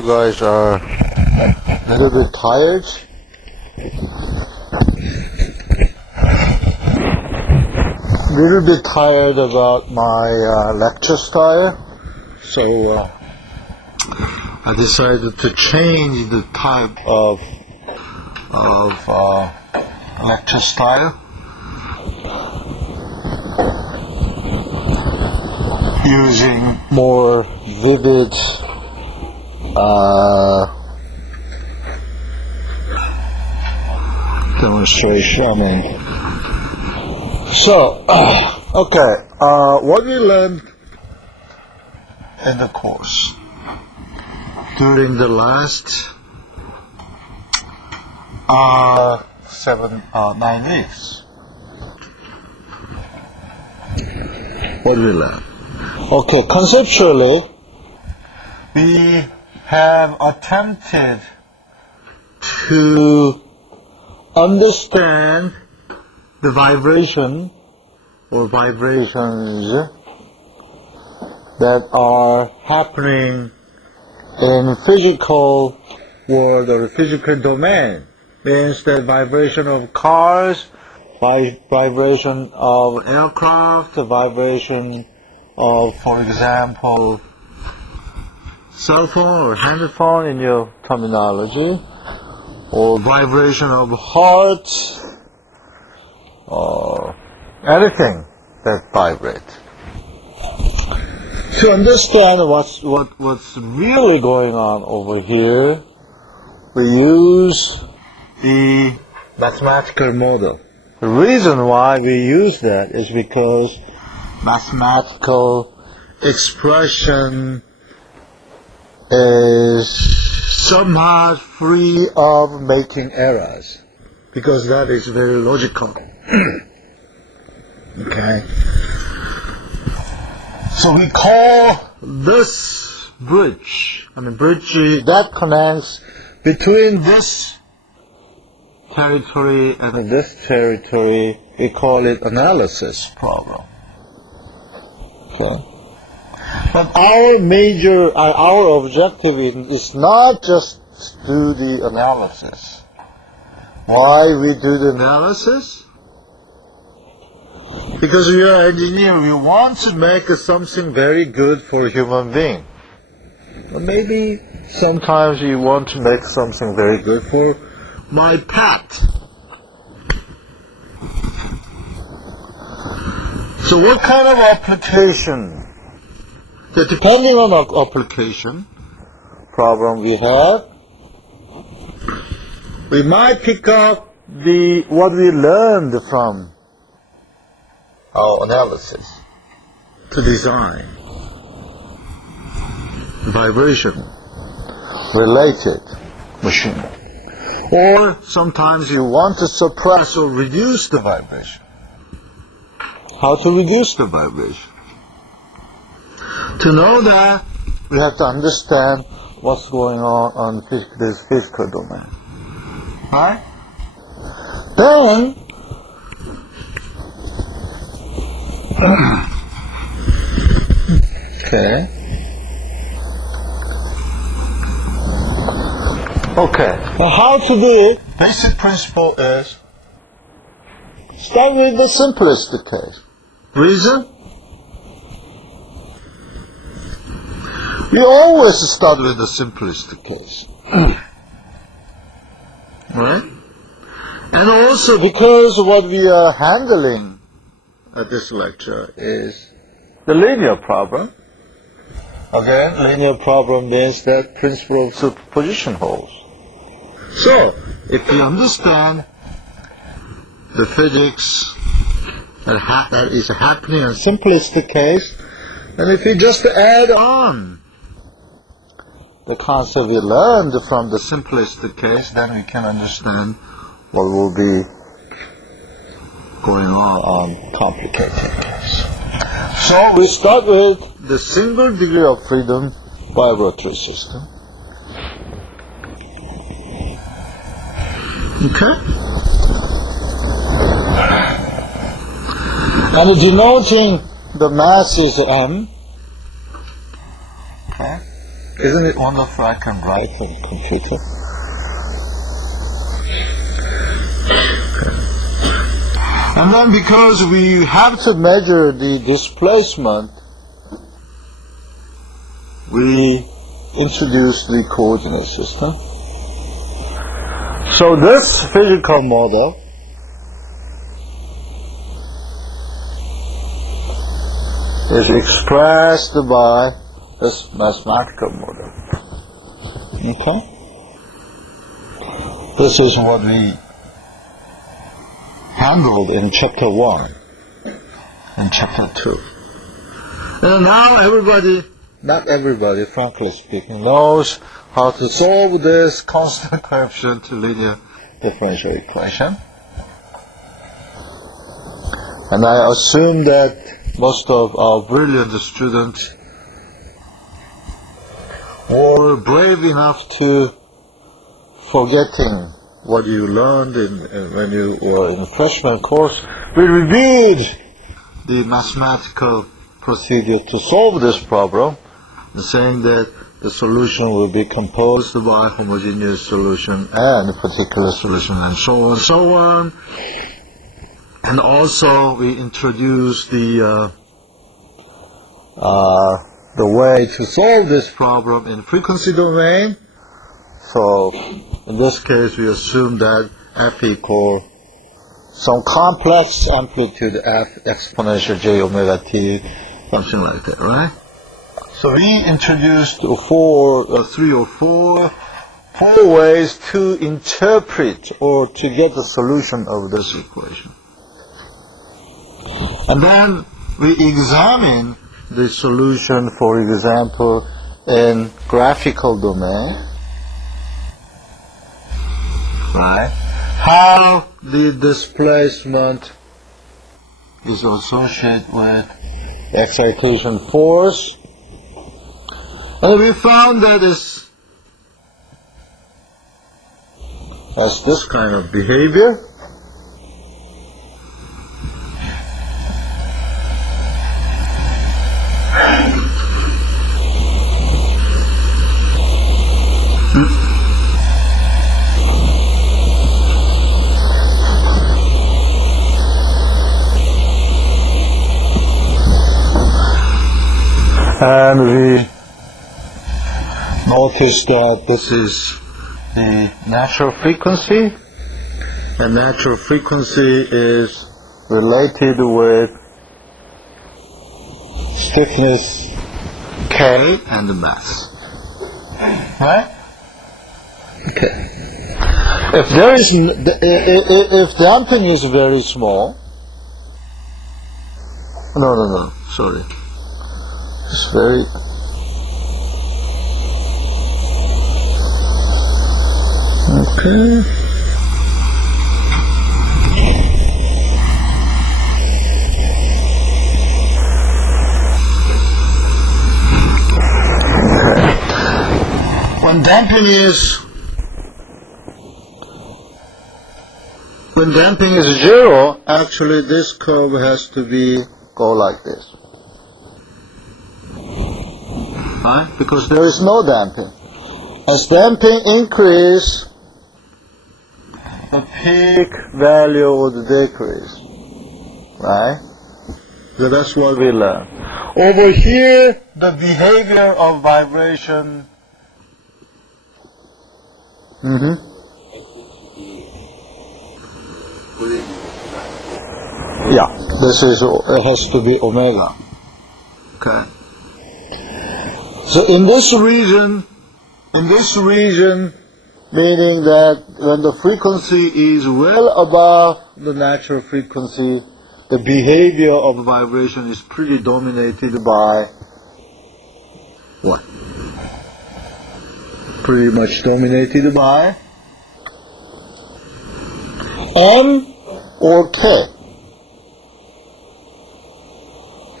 You guys are a little bit tired. Little bit tired about my lecture style, so I decided to change the type of lecture style, using more vivid demonstration. So, okay, what we learned in the course during the last 9 weeks. What did we learn? Okay, conceptually, we have attempted to understand the vibration or vibrations that are happening in physical world or physical domain. Means that vibration of cars, vibration of aircraft, the vibration of, for example, cell phone or handphone in your terminology, or vibration of heart, or anything that vibrates. To understand what's really going on over here, we use the mathematical model. The reason why we use that is because mathematical expression is somehow free of making errors, because that is very logical. Okay. So we call this bridge, bridge that connects between this territory and this territory, we call it analysis problem. Okay. But our objective is not just to do the analysis. Why we do the analysis? Because we are engineers, we want to make something very good for a human being. Or maybe sometimes you want to make something very good for my pet. So what kind of application? So depending on our application problem we have, we might pick up what we learned from our analysis to design vibration related machine. Or sometimes you want to suppress or reduce the vibration. How to reduce the vibration? To know that, we have to understand what's going on this physical domain. Right? Then, Okay. Now how to do it? Basic principle is start with the simplest case. Reason? We always start with the simplest case. Right? And also because what we are handling at this lecture is the linear problem. Again, linear problem means that principle of superposition holds. So, if we understand the physics that is happening in simplistic case, and if we just add on the concept we learned from the simplistic case, then we can understand what will be going on complicated case. So we start with the single degree of freedom vibratory system. Okay? And denoting the mass is m. Okay? Isn't it wonderful I can write on computer? And then because we have to measure the displacement, we introduce the coordinate system. So this physical model is expressed by this mathematical model. Okay? This is what we handled in chapter 1 and chapter 2. And now everybody, not everybody, frankly speaking, knows how to solve this constant coefficient to linear differential equation. And I assume that most of our brilliant students were brave enough to forgetting what you learned when you were in the freshman course. We reviewed the mathematical procedure to solve this problem, saying that the solution will be composed by homogeneous solution and a particular solution, and so on and so on. And also we introduced the way to solve this problem in frequency domain. So in this case we assume that f equal some complex amplitude f exponential j omega t, something like that, right? So we introduced three or four ways to interpret or to get the solution of this equation. And then we examine the solution, for example, in graphical domain, right? How the displacement is associated with excitation force. And we found that it has this kind of behavior. And we notice that this is the natural frequency, and natural frequency is related with stiffness K and the mass. Right? Okay. If there is, if damping is very small, no, sorry. It's very okay. When damping is zero, actually this curve has to go like this. Right? Because there is no damping. As damping increases, the peak value would decrease. Right? So that's what we learn. Over here, the behavior of vibration. Yeah, it has to be omega. Okay. So in this region, meaning that when the frequency is well above the natural frequency, the behavior of vibration is pretty dominated by what? Pretty much dominated by M or K.